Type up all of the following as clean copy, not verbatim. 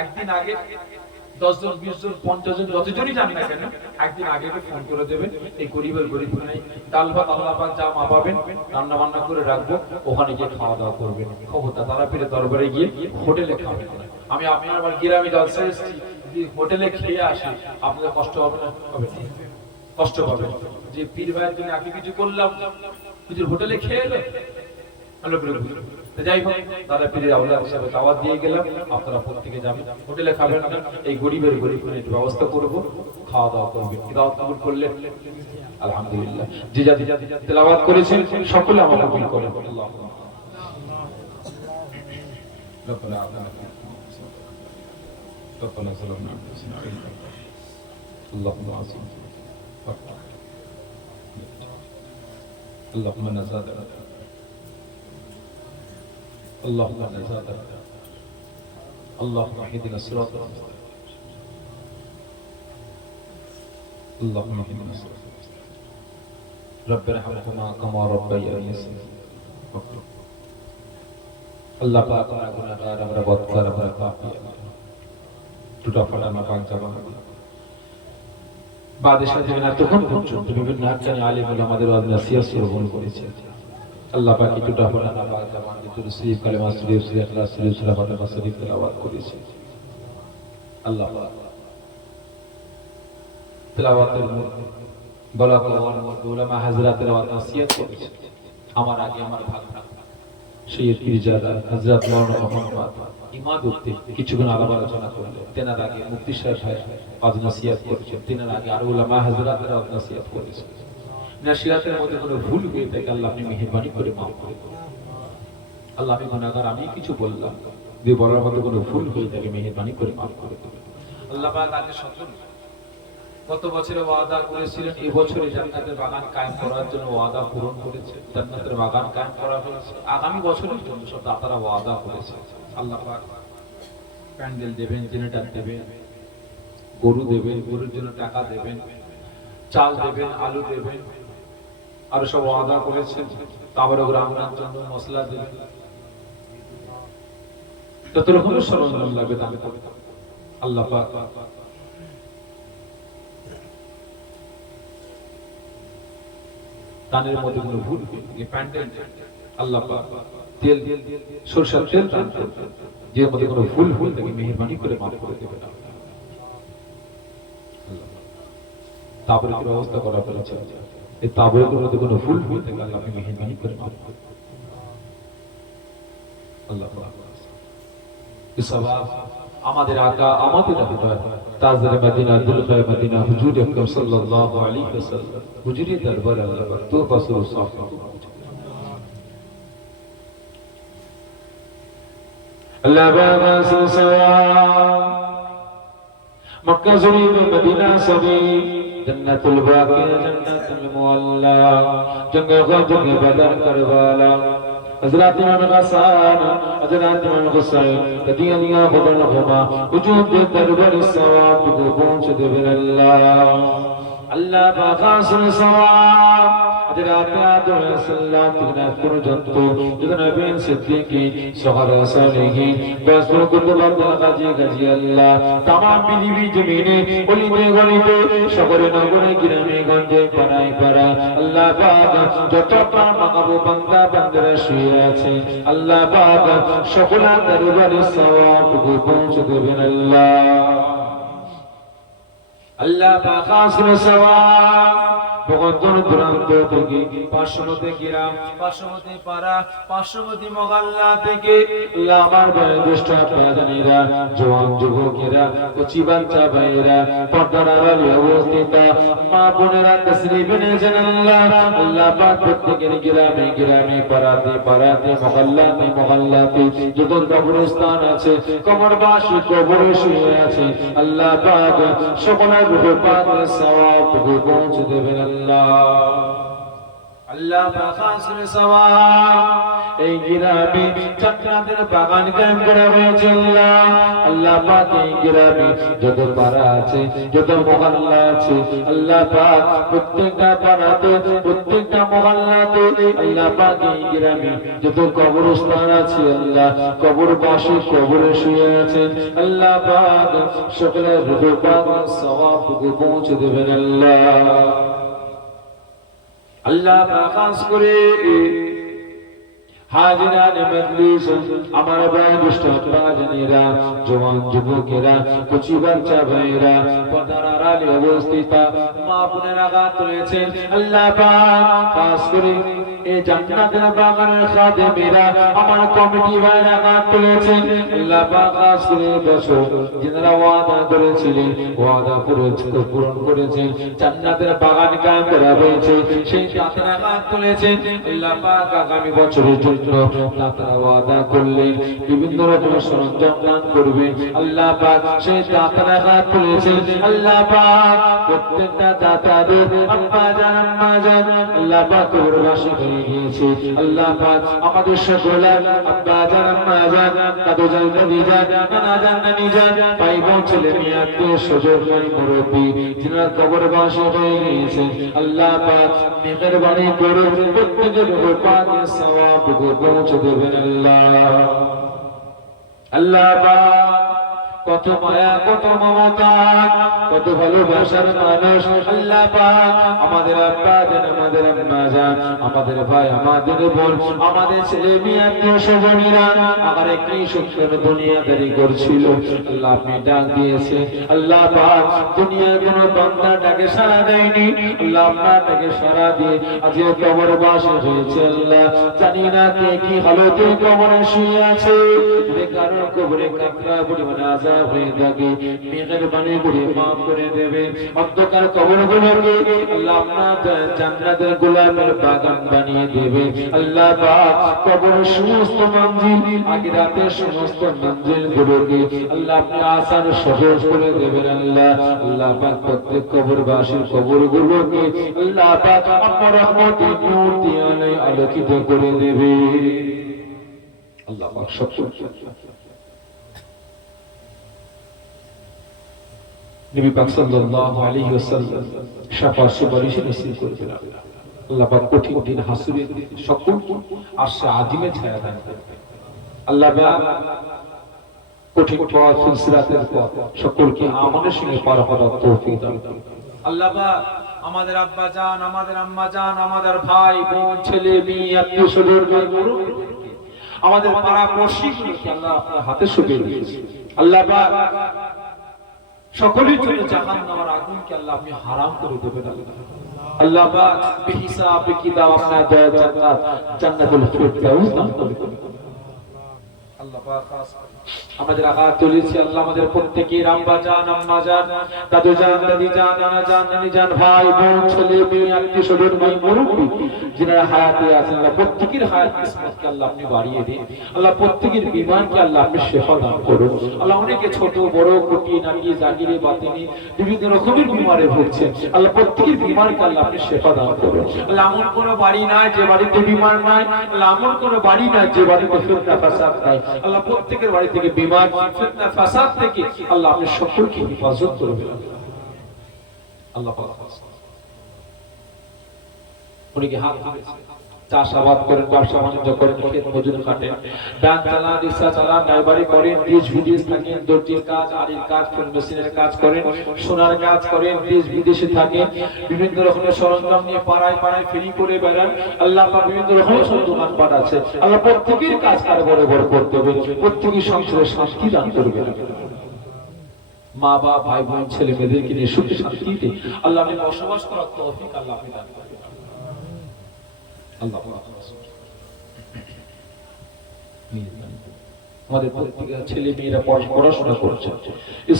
একদিন আগে 10 জন 20 জন 50 জন যতজনই যান না কেন একদিন আগে ফোন করে দেবেন, এই গরিবের গরিব নাই ডাল ভাত আল্লাহ পাক যা মাপাবেন রান্না বান্না করে রাখবো, ওখানে গিয়ে খাওয়া দাওয়া করবেন। খবরটা তারাপীরের দরবারে গিয়ে হোটেলে খাবেন। আমি আমার গ্রামে জলসা এসেছি, যদি হোটেলে খেয়ে আসি আপনাদের কষ্ট হবে না? হবে, কষ্ট পাবেন যে পীর ভাইয়ের জন্য আগে কিছু করলাম, কিছু হোটেলে খেয়ে এলো। যাই হোক, দাদা পীরের আওলাদ হিসাবে দাওয়াত দিয়ে গেলাম, আপনারা প্রত্যেকে যাবেন, হোটেলে খাবেন না, এই গরিবের গরিব একটু ব্যবস্থা করব, খাওয়া দাওয়া করবেন। দাওয়াত কবুল করলেন আলহামদুলিল্লাহ। যে যা তেলাওয়াত করেছেন সকলে আমাকে কবুল করেন। আল্লাহ ربنا ظلمنا انفسنا اللهم عظيم اللهم نزادنا اللهم نزادنا اللهم اهدنا الصراط المستقيم اللهم اهدنا الصراط المستقيم رب ارحمهما كما ربياني صغيرا আল্লাহ পাক আমরা গুনাহগার, আমরা বদকার, আমরা পাপী, টুটা ফাটা নাপাক জামা বাদশাহ জীবনে তখন পর্যন্ত বিভিন্ন হাক্কানি আলেম ওলামাদের ওয়াজ নসিহত শ্রবণ করেছে। আল্লাহ পাক এই টুটা ফাটা নাপাক জামা দুরূদ শরীফ, কালেমা শরীফ, সূরা ইখলাস শরীফ, সূরা ফাতিহা শরীফ তেলাওয়াত করেছে। আল্লাহ পাক তেলাওয়াতের মধ্যে বলা কোরআন উলামা হযরতের ওয়াজ নসিহত করেছে। আমার আগে আমার ভাগ সৈয়দ পীরজাদা হযরত মাওলানা মোহাম্মদ ইমাদউদ্দিন কিছুক্ষণ আলাপ আলোচনা করলেন। তেনার আগে মুফতি সাহেব ওয়াজ নসিহত করেছেন, তেনার আগে আরো উলামা হযরতের ওয়াজ নসিহত করেছেন। নসিহতের মধ্যে কোনো ভুল হয়ে থাকে আল্লাহ আপনি মেহেরবানি করে মাফ করে দিন। আল্লাহ আমি গুনাহগার, আমি কিছু বললাম, যে বলার মধ্যে কোনো ভুল হয়ে থাকে মেহেরবানি করে মাফ করে দিন। আল্লাহ পাক আগে সকল গত বছরে ওয়াদা করেছিলেন, এই বছরে জান্নাতের বাগান কায়েম করার জন্য ওয়াদা পূরণ করেছে। জান্নাতের বাগান কায়েম করা হয়েছে, আগামী বছরের জন্য সব দাতারা ওয়াদা করেছে। আল্লাহ পাক প্যান্ডেল দেবেন, জেনারেটর দেবেন, গরু দেবেন, গরুর জন্য টাকা দেবেন, চাল দেবেন, আলু দেবেন, আর সব ওয়াদা করেছেন। তারপরে রান্নার জন্য মশলা দেবেন, যত রকমের সরঞ্জাম লাগবে দান করবেন। আল্লাহ পাক দানের মধ্যে কোনো ভুল নেই। প্যান্ডেল আল্লাহ পাক তেল সরষের তেল দান করবেন, যে মধ্যে কোনো ভুল হয়ে থাকে মেহেরবানি করে মাফ করে দেবেন। তাবরুকের ব্যবস্থা করা হয়েছে, এই তাবরুকের মধ্যে কোনো ভুল হয়ে থাকে আল্লাহ আপনি মেহেরবানি করে মাফ করে দেবেন। আল্লাহ পাক এই সওয়াব আমাদের আকা আমাদের হৃদয় তাজরে মদিনা দুলখায়ে মদিনা হুজুর আকরাম সাল্লাল্লাহু আলাইহি ওয়াসাল্লাম হুজুরি দরবার আল্লাহ পাক তো বসর সাফ আল্লাহ বাবা সওয়াব মক্কা শরীফ মদিনা শরীফ জান্নাতুল বাকি জান্নাতুল মুআল্লা জঙ্গে জঙ্গে বদর কারবালা हज़रत इमाम हसन हज़रत इमाम हुसैन कदियानिया बदलहुमा वजूद दरबार सवाब को पहुंच दे अल्लाह अल्लाह बाखासुल सवाब हज़रत आदम सल्लल्लाहु अलैहि পর্যন্ত যত নবী সিদ্দিকী সাহাবা সালেহীন রাসূল কুতুবাত গাজী গাজী আল্লাহ तमाम পৃথিবী জমিনে অলিতে গলিতে শহরে নগরে গ্রামে গঞ্জে পাড়ায় পাড়ায় আল্লাহ পাক যত মাহবুব বান্দা বান্দারা শুয়ে আছে আল্লাহ পাক সকলের দরবারে সওয়াব को পৌঁছে দেবেন আল্লাহ আল্লাহ পাক আসর সওয়াব बहुत दूर दूराন্ত থেকে পার্শ্ববর্তী গ্রাম পার্শ্ববর্তী পাড়া পার্শ্ববর্তী মহল্লা থেকে আল্লাহ আমার বয়োজ্যেষ্ঠ বাজানিরা জওয়ান যুবকেরা কচি বাচ্চা ভাইরা পর্দার আড়ালে অবস্থিত মা বোনেরা তশরিফ এনেছেন আল্লাহ আল্লাহ পাক প্রত্যেকের গ্রামে গ্রামে পাড়াতে পাড়াতে মহল্লাতে মহল্লাতে যত কবরস্থান আছে কবরবাসী কবরে শুয়ে আছে আল্লাহ পাক সকলের রূহ পাকের সওয়াব পৌঁছে দেবেন আল্লাহ अल्लाह बाखासुल सवाब এই গ্রামে জান্নাতের বাগান কায়েম করা হয়েছে আল্লাহ। আল্লাহ পাক এই গ্রামে যত পাড়া আছে, যত মহল্লা আছে আল্লাহ পাক, প্রত্যেকটা পাড়াতে, প্রত্যেকটা মহল্লাতে আল্লাহ পাক এই গ্রামে যত কবরস্থান আছে আল্লাহ, কবর পাশে কবরে শুয়ে আছেন আল্লাহ পাক, সকলের রূহ পাক সওয়াবটুকু পৌঁছে দেবেন আল্লাহ। আল্লাহ পাক খাস করে হাজিরানে মজলিস, আমার ভাই দুষ্ট বাজানেরা, জওয়ান যুবকেরা, কচি বাচ্চা ভাইরা, পর্দার আড়ালে অবস্থিত মা বোনেরা হাত তুলেছেন আল্লাহ পাক খাস করে এই জান্নাতের বাগানের খাদেমেরা, আমার কমিটি ভাইরা হাত তুলেছেন আল্লাহ পাক খাস করে বছর যারা ওয়াদা করেছিলেন ওয়াদা পূরণ করেছেন, জান্নাতের বাগান কায়েম করা হয়েছে, সেই দাতারা হাত তুলেছেন আল্লাহ পাক আগামী বছরের জন্য দাতারা ওয়াদা করলেন বিভিন্ন রকমের সরঞ্জাম দান করবেন আল্লাহ পাক, সেই দাতারা হাত তুলেছেন আল্লাহ পাক, প্রত্যেকটা দাতাদের আব্বা জান আম্মা জান আল্লাহ পাক কবরবাসী হয়ে গিয়েছে আল্লাহ পাক, আমাদের সকলের আব্বা জান আম্মা জান, দাদু জান দাদি জান, নানা জান নানি জান, ভাই বোন ছেলে মেয়ে আত্মীয় স্বজন মুরব্বী যারা কবরবাসী হয়ে গিয়েছেন আল্লাহ পাক মেহেরবানি করে প্রত্যেকের উপর পাকের সওয়াব পৌঁছে দেবেন আল্লাহ। আল্লাহ পাক কত মায়া, কত মমতা, কত ভালোবাসার মানুষ আল্লাহ পাক, আমাদের আব্বা জান, আমাদের আম্মা জান, আমাদের ভাই, আমাদের বোন, আমাদের ছেলে মেয়ে আত্মীয় স্বজনেরা আমার একই সুন্দর দুনিয়াদারি করছিল আল্লাহ, আপনি ডাক দিয়েছে আল্লাহ পাক, দুনিয়ার কোনো বান্দা ডাকে সাড়া দেয়নি আল্লাহ, আপনার ডাকে সাড়া দিয়ে আজকে কবরবাসী হয়েছে আল্লাহ। জানি না কে কি হালতে কবরে শুয়ে আছে, কারণ কবরে কাতরা পরিমাণে আযাব হয়ে থাকে, মেহেরবানি করে মাফ করে দেবে অন্ধকার কবরগুলোকে আল্লাহ আপনার জান্নাতের গোলাপের বাগান বানিয়ে দেবে আল্লাহ পাক। কবরের সমস্ত মঞ্জিল, আখিরাতের সমস্ত মঞ্জিল গুলোকে আল্লাহ আপনি আসান সহজ করে দেবেন আল্লাহ। আল্লাহ পাক প্রত্যেক কবরবাসীর কবরগুলোকে আল্লাহ পাক আপনার রহমতের নূর দিয়ে আলোকিত করে দেবে আল্লাহ পাক। নবী পাক সাল্লাল্লাহু আলাইহি ওয়াসাল্লাম শাফাআত সুপারিশে নসিব করে দিলেন আল্লাহ পাক। কঠিন দিন হাসুরের দিন সকল আরশে আজিমে ছায়া দান করবেন আল্লাহ পাক। কঠিন পথ সিরাতের পথ সকলকে আমাদের সঙ্গে পার করার তৌফিক দান করুন আল্লাহ পাক। আমাদের আব্বা জান, আমাদের আম্মা জান, আমাদের ভাই বোন, ছেলে মেয়ে, আত্মীয় স্বজন, মুরব্বিদেরকে, আমাদের পাড়া পড়শিগুলোকে আল্লাহ আপনার হাতে সঁপে দিয়েছেন আল্লাহ পাক। সকলের জন্য জাহান্নামের আগুনকে আল্লাহ আপনি হারাম করে দেবেন আল্লাহ পাক। বেহিসাব বেকিতাব আপনার দয়া জান্নাত, জান্নাতুল ফিরদাউস দান করবেন আল্লাহ পাক। আমাদের আঘাত তুলেছি আল্লাহ, আমাদের প্রত্যেকের আব্বা জান, আম্মা জান, দাদু জান, দাদি জান, নানা জান, নানি জান, ভাই বোন, ছেলে মেয়ে, আত্মীয় স্বজন, ভাই মুরব্বী যারা হায়াতে আছেন আল্লাহ, প্রত্যেকের হায়াত কিসমতকে আল্লাহ আপনি বাড়িয়ে দিন আল্লাহ। প্রত্যেকের বিমানকে আল্লাহ আপনি শেফা দান করুন আল্লাহ। অনেকে ছোট বড় কুটি নাকি জাগিরে বাতিনি বিভিন্ন রকমের বিমারে ভুগছে আল্লাহ, প্রত্যেকের বিমারকে আল্লাহ আপনি শেফা দান করুন আল্লাহ। এমন কোনো বাড়ি নাই যে বাড়িতে বিমার নাই আল্লাহ, এমন কোনো বাড়ি নাই যে বাড়িতে ফিতনা ফাসাদ নাই আল্লাহ। প্রত্যেকের বাড়ি থেকে বিমার, ফিতনা ফাসাদ থেকে আল্লাহ আপনি সকলকে হেফাজত করবেন আল্লাহ পাক। উনিকে হাত দিয়েছে, চাষাবাদ করেন, ব্যবসা বাণিজ্য করেন, ক্ষেত মজুরি কাটেন, ব্যাংক চালান, রিক্সা চালান, ড্রাইভারি করেন, দেশ বিদেশ থাকেন, দর্জির কাজ, আড়ির কাজ, মেশিনের কাজ করেন, সোনার কাজ করেন, দেশ বিদেশে থাকেন, বিভিন্ন রকমের সরঞ্জাম নিয়ে পাড়ায় পাড়ায় ফেরি করে বেড়ান আল্লাহ পাক। বিভিন্ন রকমের দোকানপাট আছে আল্লাহ, প্রত্যেকের কাজ কার বড় বড় করতে হবে, প্রত্যেকের সংসারে শান্তি দান করবেন মা বাবা ভাই বোন ছেলে মেয়েদেরকে নিয়ে সুখে শান্তিতে আল্লাহ আপনি বসবাস করার তৌফিক আল্লাহ আপনি দান করবেন আল্লাহ। আমাদের প্রত্যেকের ছেলে মেয়েরা পড়াশোনা করছে,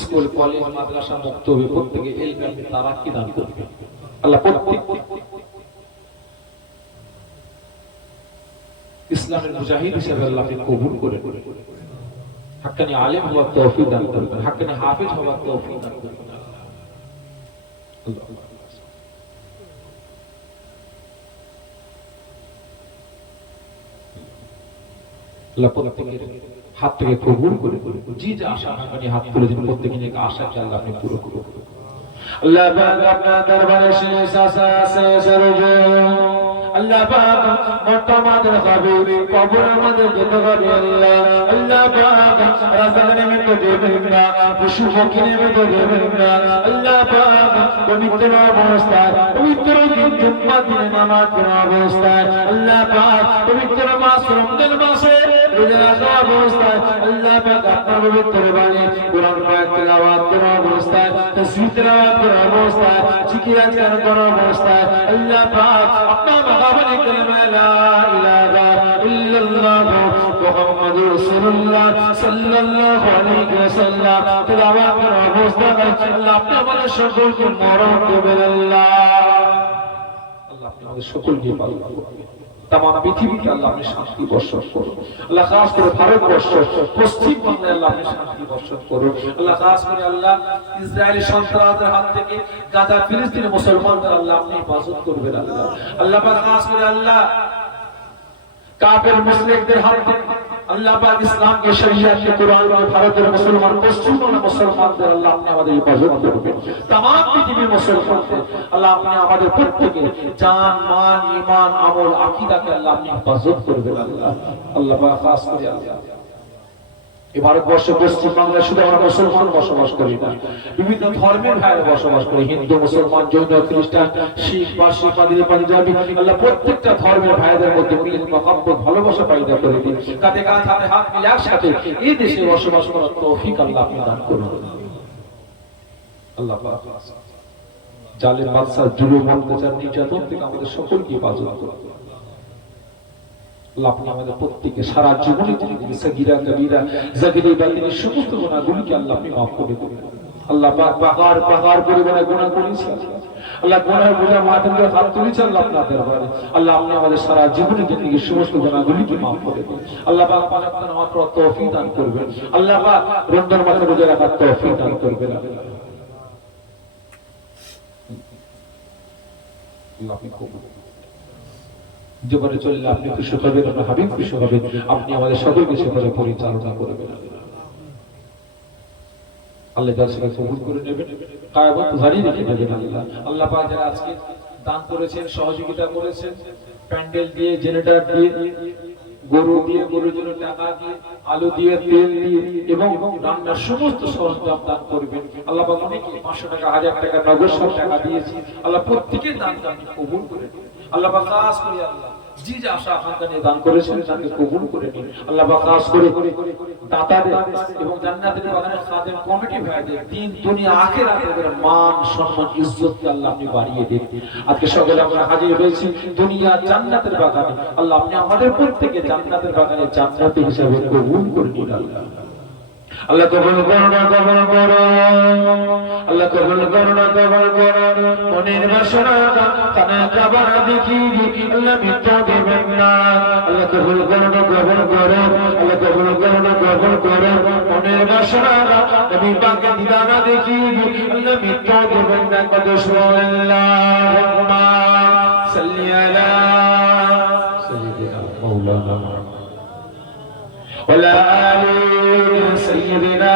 স্কুল কলেজ মাদ্রাসা মুক্ত হবে, প্রত্যেকে ইলমে তারাক্কি দান করবে আল্লাহ। প্রত্যেক ইসলামের মুজাহিদ হিসেবে আল্লাহ আপনি কবুল করে হাক্কানি আলেম হওয়ার তৌফিক দান করবেন, হাক্কানি হাফেজ হওয়ার তৌফিক দান করবেন আল্লাহ। আল্লাহ প্রত্যেকের হাত থেকে কবুল করে জি যা আশা আপনি হাত তুলে দিন, প্রত্যেকের নিয়ে আশাকে আল্লাহ আপনি পুরো করুন। আল্লাহ পাক আপনার দরবারে শেষ আশা শেষ রোজে আল্লাহ পাক মর্তমাদের হবে কবরের মধ্যে যেতে হবে আল্লাহ। আল্লাহ পাক রাস্তাঘাটে মেতে দেবেন না, পশু পক্ষী মেতে দেবেন না আল্লাহ পাক। পবিত্র অবস্থায় পবিত্র দিন জুম্মার দিনে নামাজ পড়া অবস্থায় আল্লাহ পাক পবিত্র মাস রমজান মাসে রোজা রাখা অবস্থায় আল্লাহ পাক আপনার পবিত্র বাণী কোরআন পাক তেলাওয়াত করা অবস্থায়, তাসবিহ তেলাওয়াত করা অবস্থায়, জিকির আজকার করা অবস্থায় আল্লাহ পাক আপনার মহাবাণী কালেমা লা ইলাহা ইল্লাল্লাহ মুহাম্মাদুর রাসূলুল্লাহ সাল্লাল্লাহু আলাইহি ওয়াসাল্লাম তেলাওয়াত করা অবস্থায় আল্লাহ আপনি আমাদের সকলকে মরণ দেবেন আল্লাহ। আল্লাহ আপনি আমাদের সকলকে পালন করুন। তাম পৃথিবীতে আল্লাহ আপনি শান্তি বর্ষণ করুন আল্লাহ। খাস করে ভারতবর্ষ পশ্চিম বাংলায় আল্লাহ আপনি শান্তি বর্ষণ করুন আল্লাহ। খাস করে আল্লাহ ইসরায়েলি সন্ত্রাসীদের হাত থেকে গাজা ফিলিস্তিনের মুসলমানদের আল্লাহ আপনি হেফাজত করবেন আল্লাহ। আল্লাহ পাক খাস করে আল্লাহ কাফের মুশরিকদের হাত থেকে আল্লাহ পাক ইসলামকে শরিয়াতকে কোরআনকে ভারতের মুসলমান পশ্চিম বাংলার মুসলমানদের আল্লাহ আপনি আমাদের হেফাজত করবেন। तमाम পৃথিবীর মুসলমানদের আল্লাহ আপনি আমাদের প্রত্যেকের জান মান ঈমান আমল আকীদাকে আল্লাহ আপনি হেফাজত করবেন আল্লাহ। আল্লাহ পাক খাস করে আল্লাহ এই ভারতবর্ষে পশ্চিম বাংলায় শুধু আমরা মুসলমান বসবাস করি না, বিভিন্ন ধর্মের ভাইরা বসবাস করি, হিন্দু মুসলমান জৈন খ্রিস্টান শিখ পারসি পাদ্রী পাঞ্জাবি আল্লাহ প্রত্যেকটা ধর্মের ভাইদের মধ্যে মিল মহব্বত ভালোবাসা পয়দা করে দিন। কাঁধে কাঁধ হাতে হাত মিলিয়ে একসাথে এই দেশে বসবাস করার তৌফিক আল্লাহ আপনি দান করুন আল্লাহ পাক। জালেম বাদশা জুলুম অত্যাচার নির্যাতন থেকে আমাদের সকলকে হেফাজত করুন আল্লাহ। আপনি আমাদের প্রত্যেককে সারা জীবনে সগীরা কবীরা জাগিরি বাতিনি সমস্ত গুনাহগুলোকে আল্লাহ আপনি মাফ করে দিন আল্লাহ পাক। পাহাড় পাহাড় পরিমাণে গুনাহ করেছি আল্লাহ, গুনাহের বোঝা মাথায় করে হাত তুলেছি আল্লাহ আপনার দরবারে আল্লাহ। আপনি আমাদের সারা জীবনে জিন্দেগীর সমস্ত গুনাহগুলোকে মাফ করে দিন আল্লাহ পাক। পাঁচ ওয়াক্ত নামাজ পড়ার তৌফিক দান করবেন আল্লাহ পাক। রমজান মাসে রোজা রাখার তৌফিক দান করবেন আল্লাহ। আপনি কবুল জীবনে চললে আপনি খুশি হবেন, আপনার হাবিব খুশি হবেন, আপনি আমাদের সকলকে সেভাবে পরিচালনা করবেন আল্লাহ। যার সেটা কবুল করে নেবেন, কায়ামত জারি রেখে দেবেন আল্লাহ। আল্লাহ পাক যারা আজকে দান করেছেন, সহযোগিতা করেছেন, প্যান্ডেল দিয়ে, জেনারেটর দিয়ে, গরু দিয়ে, গরুর জন্য টাকা দিয়ে, আলু দিয়ে, তেল দিয়ে এবং রান্নার সমস্ত সরঞ্জাম দান করবেন আল্লাহ পাক। অনেকে 500 টাকা 1000 টাকা নগদ সব টাকা দিয়েছি আল্লাহ, প্রত্যেকের দানকে আপনি কবুল করে নিন আল্লাহ পাক। খাস করে আল্লাহ জি যা আশা আকাঙ্ক্ষা নিয়ে দান করেছেন তাকে কবুল করে নিন আল্লাহ পাক। খাস করে দাতাদের এবং জান্নাতের বাগানের খাদেম কমিটি ভাইদের দিন দুনিয়া আখিরাতের মান সম্মান ইজ্জতকে আল্লাহ আপনি বাড়িয়ে দিন। আজকে সকলে আমরা হাজির হয়েছি দুনিয়া জান্নাতের বাগানে আল্লাহ, আপনি আমাদের প্রত্যেককে জান্নাতের বাগানে জান্নাতি হিসেবে কবুল করে নিন আল্লাহ। আল্লাহ কবুল করুন, কবুল করুন আল্লাহ, কবুল করুন, কবুল করুন। মনের বাসনা কানা কাবার দেখি আল্লাহ মিথ্যা দেবেন না আল্লাহ। কবুল করুন, কবুল করুন আল্লাহ, কবুল করুন, কবুল করুন। মনের বাসনা নবী পাকের দিদারা দেখি আল্লাহ মিথ্যা দেবেন না। কত আল্লাহুম্মা সাল্লি আলা সাইয়্যিদিনা মাওলানা ওয়ালা আলি سيدنا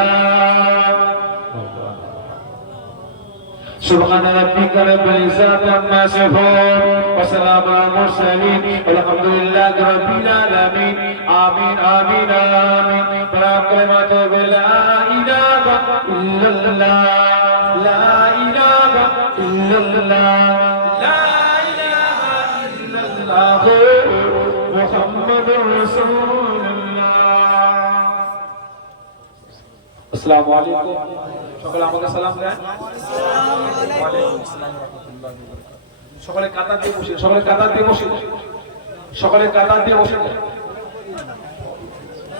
سبحان ربك رب العزة عما يصفون وسلام على المرسلين والحمد لله رب العالمين آمين آمين آمين بركة لا إله إلا الله لا إله إلا الله لا إله إلا الله محمد رسول আসসালামু আলাইকুম। সকলে আমাকে সালাম দেন। আসসালামু আলাইকুম আসসালাম রাহমাতুল্লাহি ওয়া বারাকাতুহু। সকলে কাতার দিয়ে বসে, সকলে কাতার দিয়ে বসে, সকলে কাতার দিয়ে বসে।